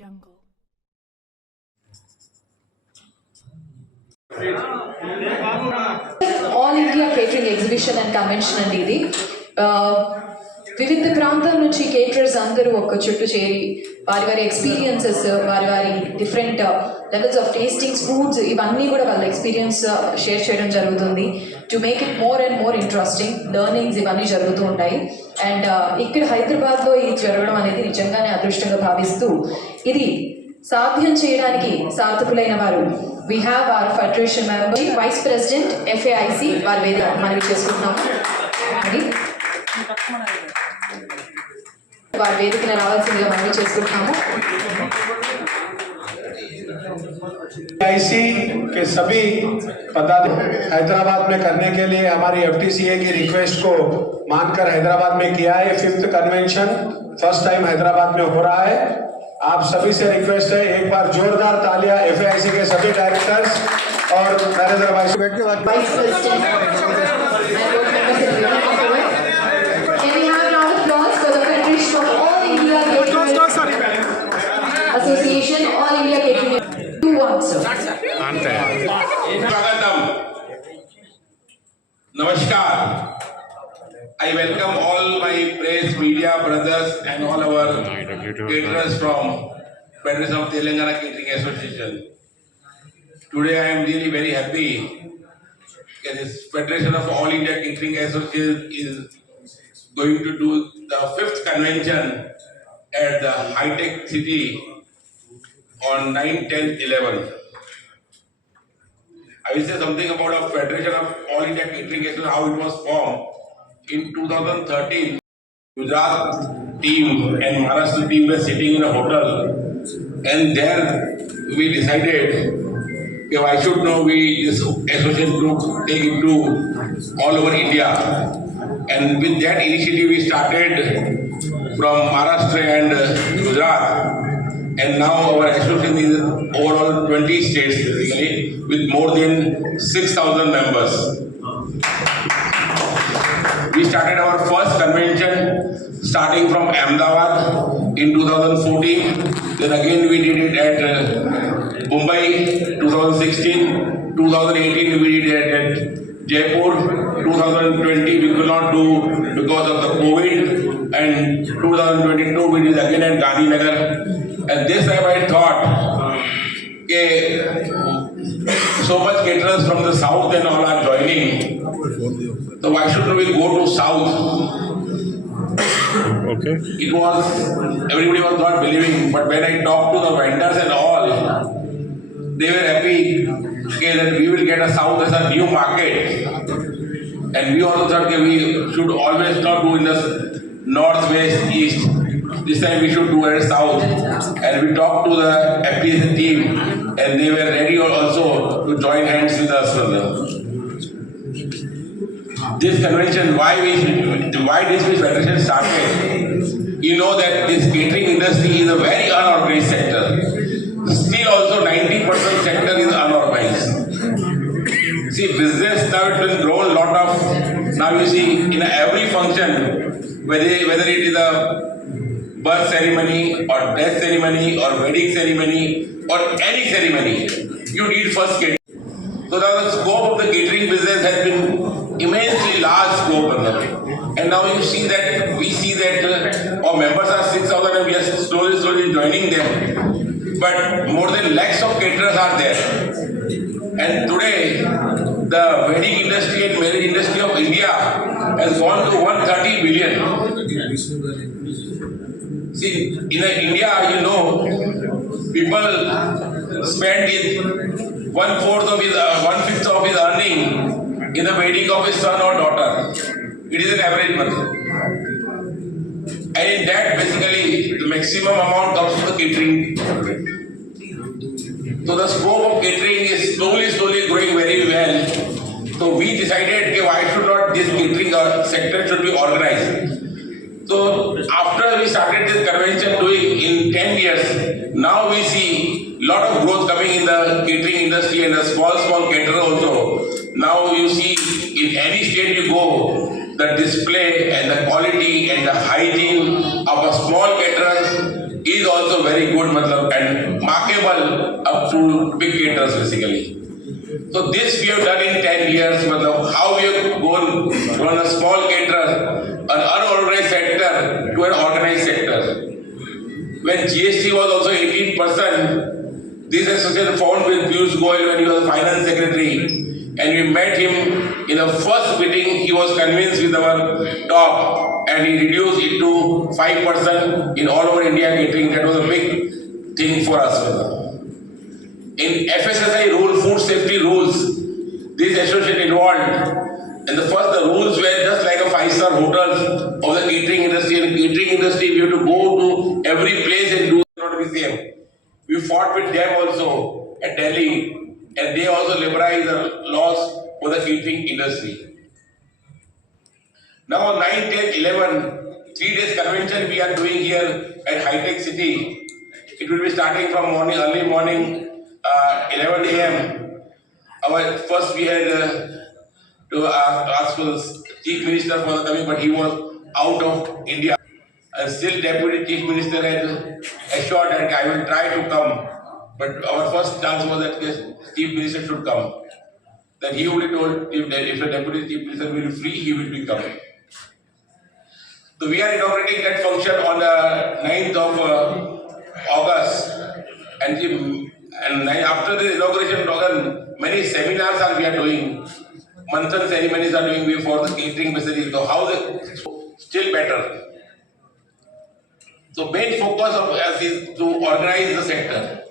Jungle. All India catering exhibition and convention అండి ఇది. వివిధ ప్రాంతాల నుంచి కేటరర్స్ అందరూ ఒక చుట్టూ చేరి వారి ఎక్స్పీరియన్సెస్, వారి డిఫరెంట్ లెవెల్స్ ఆఫ్ టేస్టింగ్స్, ఫుడ్స్ ఇవన్నీ కూడా వాళ్ళ ఎక్స్పీరియన్స్ షేర్ చేయడం జరుగుతుంది. To make it more and more interesting learnings ఇవన్నీ జరుగుతూ ఉంటాయి. అండ్ ఇక్కడ హైదరాబాద్లో ఇది జరగడం అనేది నిజంగానే అదృష్టంగా భావిస్తూ ఇది సాధ్యం చేయడానికి సార్థకులైన వారు we have our federation member, vice president FAIC వారి వేదిక మనవి చేసుకుంటున్నాము. వారి వేదికన రావాల్సిందిగా మనవి చేసుకుంటున్నాము. FAIC के सभी पदाधिकारी हैदराबाद में करने के लिए हमारी FTCA की रिक्वेस्ट को मानकर हैदराबाद में किया है. 5th convention first time Hyderabad में हो रहा है. आप सभी से रिक्वेस्ट है, एक बार जोरदार तालियां FAIC के सभी डायरेक्टर्स और manager vice president. Can we have round of applause for the Federation of All India Catering Association, All India Catering. Who wants to? Swagatam. Namaskar. I welcome all my press media brothers and all our caterers from Federation of Telangana Catering Association. Today I am really very happy that this Federation of All India Catering Association is going to do the 5th convention at the High-Tech City on 9, 10, 11. I will say something about a Federation of All India Catering Association, how it was formed. In 2013, Gujarat team and Maharashtra team were sitting in a hotel, and there we decided that why should not we this association group take it to all over India, and with that initiative we started from Maharashtra and Gujarat, and now our association is overall 20 states basically with more than 6,000 members. We started our first convention starting from Ahmedabad in 2014. Then again we did it at Mumbai 2016. 2018 we did it at Jaipur. 2020 we could not do because of the COVID. And 2022 we did again at Gandhinagar. And this time I thought, so much caterers from the south and all are joining. So why shouldn't we go to south? Okay. It was, everybody was not believing, but when I talked to the vendors and all, they were happy that we will get a south as a new market. And we also thought that we should always not do in the north, west, east. This time we should do it south. And we talked to the FTC team and they were ready also to join hands with us. This convention, why this federation started? You know that this catering industry is a very unorganized sector. Still also 90% sector is unorganized. See, business now it will grow a lot of, now you see in every function, whether it is a birth ceremony or death ceremony or wedding ceremony or any ceremony, you need first catering. So now the scope of the catering business has been immensely large scope. And now we see that our members are 6,000 and we are slowly joining them. But more than lakhs of caterers are there. And today, the wedding industry and marriage industry of India has gone to 130 billion. See, in India, you know, people spend 1/5 of his earning in the wedding of his son or daughter. It is an average money. And in that, basically, the maximum amount comes to the catering. So the scope of catering is slowly growing very well. So we decided that why should not this catering sector should be organized. So after we started this convention doing in 10 years, now we see lot of growth coming in the catering industry and the small caterer also. Now you see in any state you go, the display and the quality and the hygiene of a small caterer is also very good, matlab, and markable up to big caterers basically. So this we have done in 10 years, matlab, how we have gone from a small caterer, an unorganized sector to an organized sector. When GST was also 18%, this association formed with Piyush Goyal when he was finance secretary, and we met him in the first meeting. He was convinced with our talk, and he reduced it to 5% in all over India catering. That was a big thing for us. In FSSAI rule, food safety rules, this association involved. And the rules were just like a five-star hotels of the catering industry. And catering industry, we have to go to every place and do not be same. We fought with them also at Delhi, and they also liberalized the laws for the catering industry. Now 9, 10, 11, 3 days convention we are doing here at High Tech City. It will be starting from early morning, 11 a.m. First we had to ask the Chief Minister for the coming, but he was out of India. And still Deputy Chief Minister had assured that I will try to come. But our first chance was that the Chief Minister should come. Then he only told him that if the Deputy Chief Minister will be free, he will be coming. So we are inaugurating that function on the 9th of August. And after the inauguration, many seminars we are doing. Manthan ceremonies are doing before the catering facility. So how the still better. So main focus of us is to organize the sector.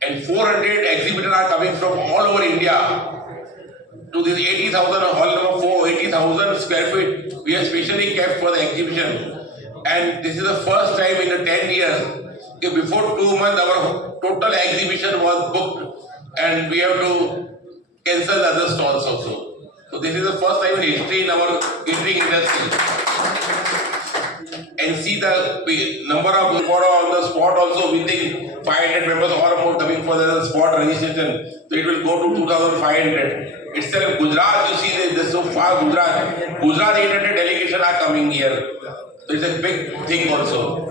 And 400 exhibitors are coming from all over India to this 80,000 hall number 4, 80,000 square feet. We have specially kept for the exhibition. And this is the first time in the 10 years. Before 2 months, our total exhibition was booked, and we have to cancel the other stalls also. So this is the first time in history in our catering industry. And see the number of people on the spot also. We think 500 members or more coming for the spot registration. So it will go to 2,500. Itself Gujarat, you see this so far Gujarat 800 delegation are coming here. So it's a big thing also.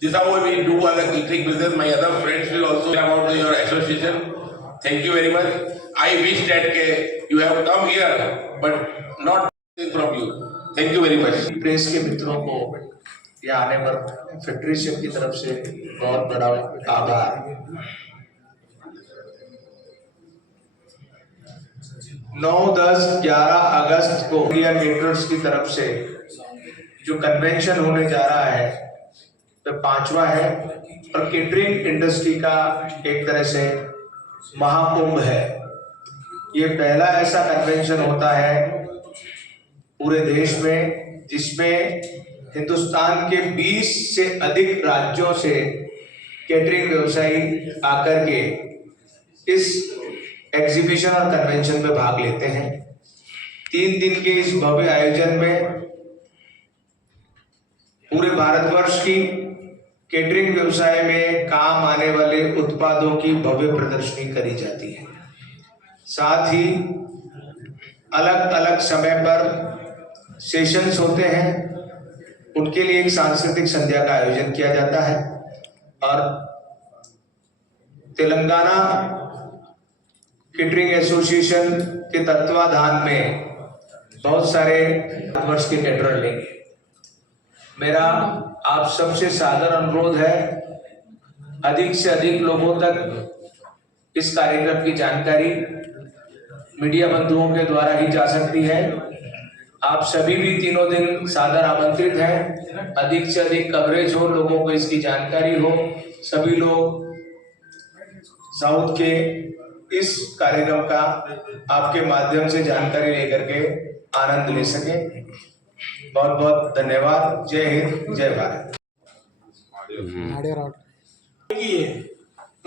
This is how we do other catering business. My other friends will also tell about your association. Thank you very much. I wish that you have come here, but not from you. Thank you very much. Press के मित्रों को यहाँ आने पर federation की तरफ से बहुत बड़ा आभार। 9, 10, 11 अगस्त को इंडिया केटरर्स की तरफ से जो कन्वेंशन होने जा रहा है तो 5वां है और केटरिंग इंडस्ट्री का एक तरह से महाकुंभ है। ये पहला ऐसा कन्वेंशन होता है पूरे देश में जिसमें हिंदुस्तान के 20 से अधिक राज्यों से केटरिंग व्यवसायी आकर के इस एग्जीबिशन और कन्वेंशन में भाग लेते हैं। 3 दिन के इस भव्य आयोजन में पूरे भारतवर्ष की केटरिंग व्यवसाय में काम आने वाले उत्पादों की भव्य प्रदर्शनी करी जाती है। साथ ही अलग अलग समय पर सेशंस होते हैं, उनके लिए एक सांस्कृतिक संध्या का आयोजन किया जाता है और तेलंगाना केटरिंग एसोसिएशन के तत्वाधान में बहुत सारे वर्ष के केटरर लेंगे। मेरा आप सबसे सादर अनुरोध है, अधिक से अधिक लोगों तक इस कार्यक्रम की जानकारी मीडिया बंधुओं के द्वारा ही जा सकती है। आप सभी भी 3 दिन सादर आमंत्रित हैं। अधिक से अधिक कवरेज हो, लोगों को इसकी जानकारी हो, सभी लोग साउथ के इस कार्यक्रम का आपके माध्यम से जानकारी लेकर के आनंद ले सके। बहुत बहुत धन्यवाद। जय हिंद, जय भारत।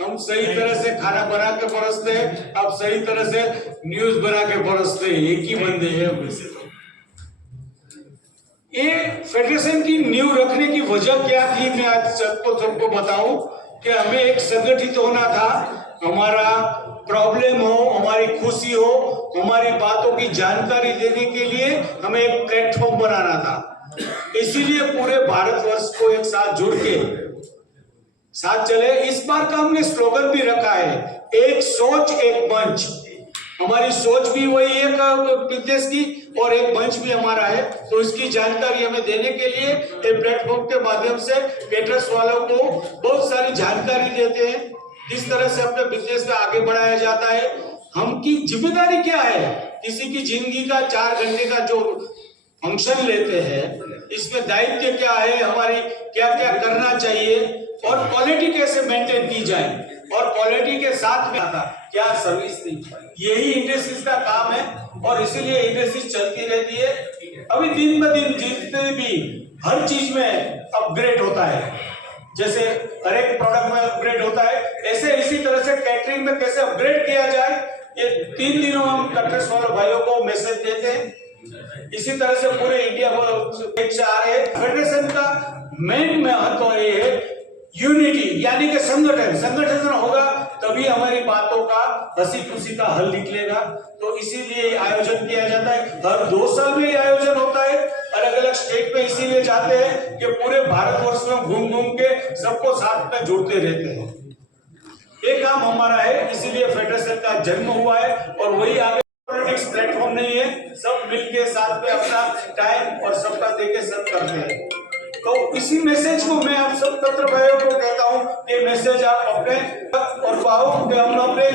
हम सही तरह से खाना बना के परोसते हैं, आप सही तरह से न्यूज बना के परोसते हैं, एक ही बंदे हैं वैसे। ये फेडरेशन की नींव रखने की वजह क्या थी, मैं आज सबको बताऊं कि हमें एक संगठित होना था। हमारा प्रॉब्लम हो, हमारी खुशी हो, हमारी बातों की जानकारी देने के लिए हमें एक प्लेटफॉर्म बनाना था। इसीलिए पूरे भारतवर्ष को एक साथ जुड़ के साथ चले। इस बार का हमने स्लोगन भी रखा है, एक सोच एक मंच। हमारी सोच भी वही है बिजनेस की और एक मंच भी हमारा है। तो इसकी जानकारी हमें देने के लिए ये प्लेटफॉर्म के माध्यम से केटरर्स वालों को बहुत सारी जानकारी देते हैं, किस तरह से अपने बिजनेस में आगे बढ़ाया जाता है। हम की जिम्मेदारी क्या है, किसी की जिंदगी का 4 घंटे का जो फंक्शन लेते हैं, इसमें दायित्व क्या है, हमारी क्या क्या करना चाहिए और क्वालिटी कैसे मेंटेन की जाए और क्वालिटी के साथ में आता क्या सर्विस दी, यही इंडस्ट्रीज का काम है। और इसीलिए इंडस्ट्रीज चलती रहती है। अभी दिन ब दिन जितने भी हर चीज में अपग्रेड होता है, जैसे हर एक प्रोडक्ट में अपग्रेड होता है, ऐसे इसी तरह से कैटरिंग में कैसे अपग्रेड किया जाए, ये 3 दिनों हम केटरर्स वाले भाइयों को मैसेज देते हैं। इसी तरह से पूरे इंडिया को आ रहे हैं। फेडरेशन का मेन महत्व ये है यूनिटी, यानी कि संगठन होगा तभी हमारी बातों का हंसी खुशी का हल निकलेगा। तो इसीलिए आयोजन किया जाता है। हर 2 साल में ये आयोजन होता है, अलग अलग स्टेट में इसीलिए जाते हैं कि पूरे भारतवर्ष में घूम घूम के सबको साथ में जोड़ते रहते हैं। ये काम हमारा है, इसीलिए फेडरेशन का जन्म हुआ है और वही आगे पॉलिटिक्स प्लेटफॉर्म नहीं है, सब मिलके साथ में अपना टाइम और सबका देके सब करते हैं। तो इसी मैसेज को मैं आप सब पत्र भाइयों को कहता हूँ, ये मैसेज आप अपने और पाओ कि हम अपने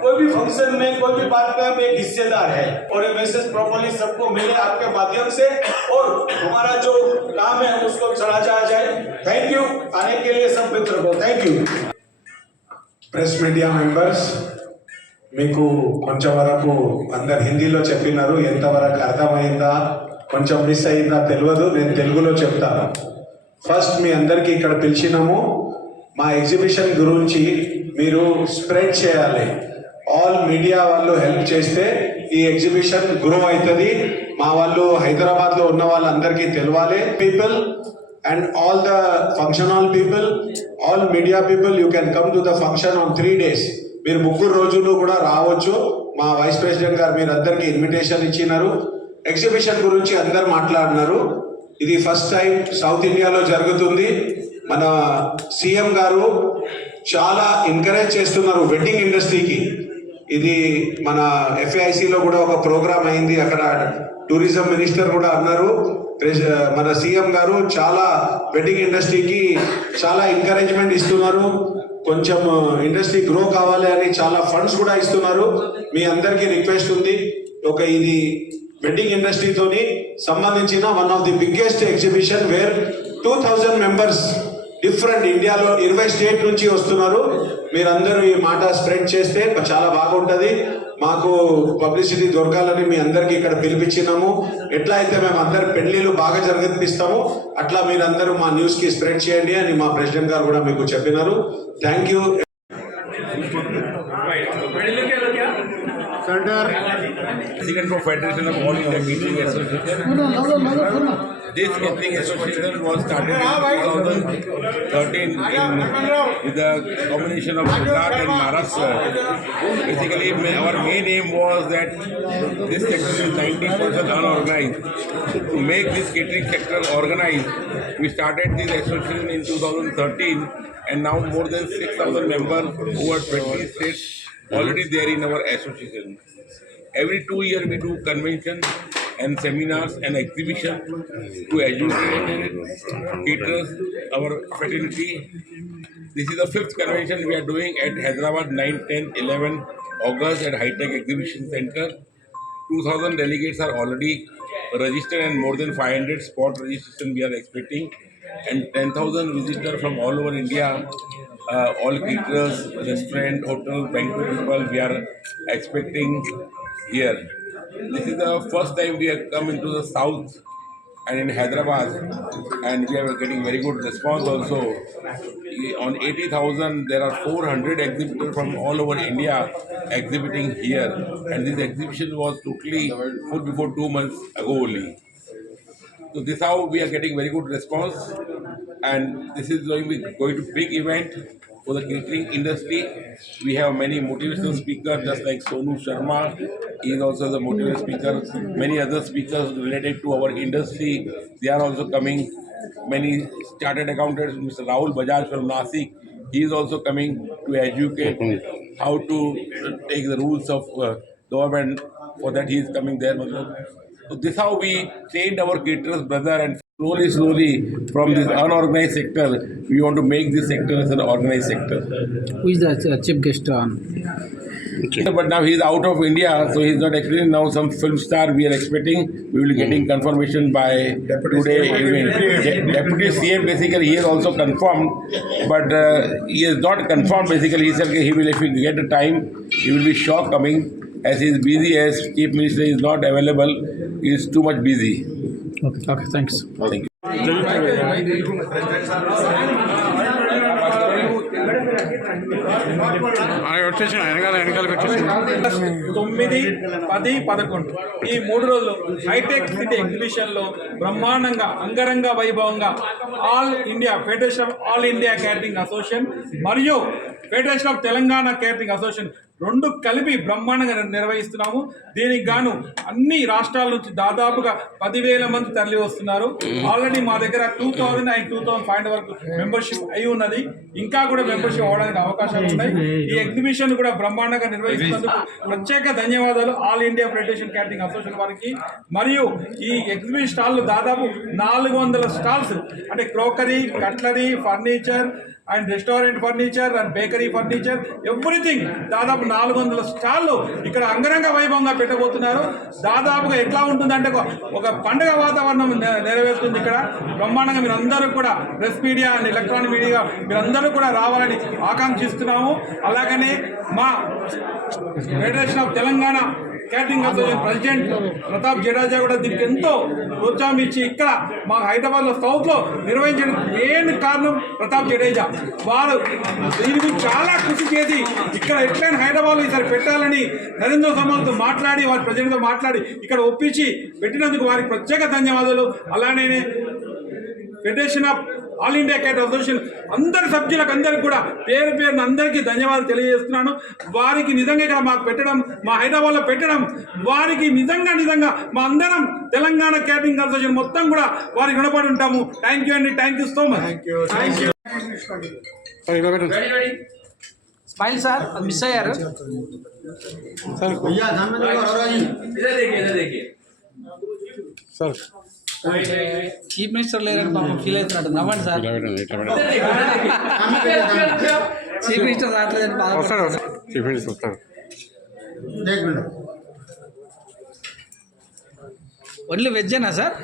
कोई भी फंक्शन में कोई भी बात में हम एक हिस्सेदार है और ये मैसेज प्रॉपर्ली सबको मिले आपके माध्यम से और हमारा जो काम है उसको चला जाए। थैंक यू आने के लिए सब मित्र को, thank you. Press media members, మీకు కొంచెం వరకు అందరు హిందీలో చెప్పినారు, ఎంతవరకు అర్థమైందా కొంచెం మిస్ అయిందా తెలియదు, నేను తెలుగులో చెప్తాను. ఫస్ట్ మీ అందరికీ ఇక్కడ పిలిచినాము, మా ఎగ్జిబిషన్ గురించి మీరు స్ప్రెడ్ చేయాలి. ఆల్ మీడియా వాళ్ళు హెల్ప్ చేస్తే ఈ ఎగ్జిబిషన్ గ్రో అవుతుంది. మా వాళ్ళు హైదరాబాద్లో ఉన్న వాళ్ళందరికీ తెలవాలి. People and all the function hall people, all media people, you can come to the function on 3 days. మీరు 3 రోజులు కూడా రావచ్చు. మా వైస్ ప్రెసిడెంట్ గారు మీరు అందరికీ ఇన్విటేషన్ ఇచ్చినారు. ఎగ్జిబిషన్ గురించి అందరు మాట్లాడినారు. ఇది ఫస్ట్ టైం సౌత్ ఇండియాలో జరుగుతుంది. మన సీఎం గారు చాలా ఎంకరేజ్ చేస్తున్నారు వెడ్డింగ్ ఇండస్ట్రీకి. ఇది మన ఎఫ్ఐసిలో కూడా ఒక ప్రోగ్రామ్ అయింది, అక్కడ టూరిజం మినిస్టర్ కూడా అన్నారు. మన సీఎం గారు చాలా వెడ్డింగ్ ఇండస్ట్రీకి చాలా ఎంకరేజ్మెంట్ ఇస్తున్నారు. కొంచెం ఇండస్ట్రీ గ్రో కావాలి అని చాలా ఫండ్స్ కూడా ఇస్తున్నారు. మీ అందరికీ రిక్వెస్ట్ ఉంది, ఒక ఇది వెడ్డింగ్ ఇండస్ట్రీతోని సంబంధించిన one of the biggest exhibition where 2000 members different ఇండియాలో 20 స్టేట్ నుంచి వస్తున్నారు. మీరందరూ ఈ మాట స్ప్రెడ్ చేస్తే చాలా బాగుంటుంది. మాకు పబ్లిసిటీ దొరకాలని మీ అందరికి ఇక్కడ పిలిపించినాము. ఎట్లా అయితే మేము అందరు పెళ్లిళ్ళు బాగా జరిపిస్తాము అట్లా మీరందరూ మా న్యూస్ కి స్ప్రెడ్ చేయండి అని మా ప్రెసిడెంట్ గారు కూడా మీకు చెప్పినారు. Thank you. President for Federation of All India Catering Association. This catering association was started in 2013 with the combination of Gujarat and Maharashtra. Basically, our main aim was that this sector is 90% unorganized. To make this catering sector organized, we started this association in 2013, and now more than 6,000 members over 20 states already there in our association. Every 2 years we do conventions and seminars and exhibition to educate caterers, our fraternity. This is the 5th convention we are doing at Hyderabad 9, 10, 11 August at High Tech Exhibition Center. 2,000 delegates are already registered and more than 500 spot registration we are expecting, and 10,000 visitors from all over India. All caterers, restaurant, hotel, banquet people we are expecting here. This is the first time we have come into the south and in Hyderabad, and we are getting very good response also. On 80,000 there are 400 exhibitors from all over India exhibiting here, and this exhibition was totally full before 2 months ago only. So this is how we are getting very good response, and this is going to be big event for the catering industry. We have many motivational speakers just like Sonu Sharma, He is also the motivated speaker. Many other speakers related to our industry, they are also coming. Many chartered accountants, Mr. Rahul Bajaj from Nasik, he is also coming to educate how to take the rules of government. For that, he is coming there. So this is how we trained our caterers, brother, and slowly from this unorganized sector, we want to make this sector as an organized sector. Who is the chief guest on? But now he is out of India, so he is not actually now some film star we are expecting. We will be getting confirmation by today evening. Deputy CM basically he is also confirmed, but he is not confirmed. Basically he said he will, if he get the time, he will be sure coming. As he is busy, as Chief Minister is not available, he is too much busy. Okay, thanks. Thank you. తొమ్మిది, 10, 11 ఈ 3 రోజులు hitech city exhibition లో బ్రహ్మాండంగా అంగరంగ వైభవంగా all India federation of all India catering association మరియు ఫెడరేషన్ ఆఫ్ తెలంగాణ క్యాటరింగ్ అసోసియేషన్ రెండు కలిపి బ్రహ్మాండంగా నిర్వహిస్తున్నాము. దీనికి గాను అన్ని రాష్ట్రాల నుంచి దాదాపుగా 10,000 మంది తరలి వస్తున్నారు. ఆల్రెడీ మా దగ్గర 2,000 and 2,500 వరకు మెంబర్షిప్ అయి ఉన్నది. ఇంకా కూడా మెంబర్షిప్ అవడానికి అవకాశాలు ఉన్నాయి. ఈ ఎగ్జిబిషన్ కూడా బ్రహ్మాండంగా నిర్వహిస్తున్నందుకు ప్రత్యేక ధన్యవాదాలు all India federation catering association వారికి. మరియు ఈ ఎగ్జిబిషన్ స్టాల్లో దాదాపు 400 స్టాల్స్ అంటే crockery, cutlery, furniture and restaurant furniture and bakery furniture everything దాదాపు 400 స్టాళ్ళు ఇక్కడ అంగరంగ వైభవంగా పెట్టబోతున్నారు. దాదాపుగా ఎట్లా ఉంటుందంటే ఒక పండుగ వాతావరణం నెరవేరుతుంది ఇక్కడ బ్రహ్మాండంగా. మీరందరూ కూడా press media and electronic media మీరందరూ కూడా రావాలని ఆకాంక్షిస్తున్నాము. అలాగనే మా ఫెడరేషన్ ఆఫ్ Telangana catering association president Pratap Jadeja కూడా దీనికి ఎంతో ప్రోత్సాహం ఇచ్చి ఇక్కడ మా హైదరాబాద్లో సౌత్లో నిర్వహించడం మెయిన్ కారణం ప్రతాప్ జడేజా. వారు దీనికి చాలా కృషి చేసి ఇక్కడ ఎట్లయినా హైదరాబాద్లో ఈసారి పెట్టాలని నరేంద్ర సమాజ్తో మాట్లాడి వారి ప్రెసిడెంట్తో మాట్లాడి ఇక్కడ ఒప్పించి పెట్టినందుకు వారికి ప్రత్యేక ధన్యవాదాలు. అలానే federation of all India catering association అందరి సభ్యులకు అందరికి కూడా పేరు పేరున అందరికీ ధన్యవాదాలు తెలియజేస్తున్నాను. వారికి నిజంగా ఇక్కడ మాకు పెట్టడం, మా హైదరాబాద్లో పెట్టడం వారికి నిజంగా మా అందరం తెలంగాణ క్యాటరింగ్ అసోసియేషన్ మొత్తం కూడా వారికి రుణపడి ఉంటాము. థ్యాంక్ యూ అండి. Thank you so much. Smile sir, miss అయ్యారు. చీఫ్ మినిస్టర్ లేరని పాపం ఫీల్ అవుతున్నట్టు. నవ్వండి సార్. చీఫ్ మినిస్టర్ రావట్లేదని ఓన్లీ వెజ్జేనా సార్?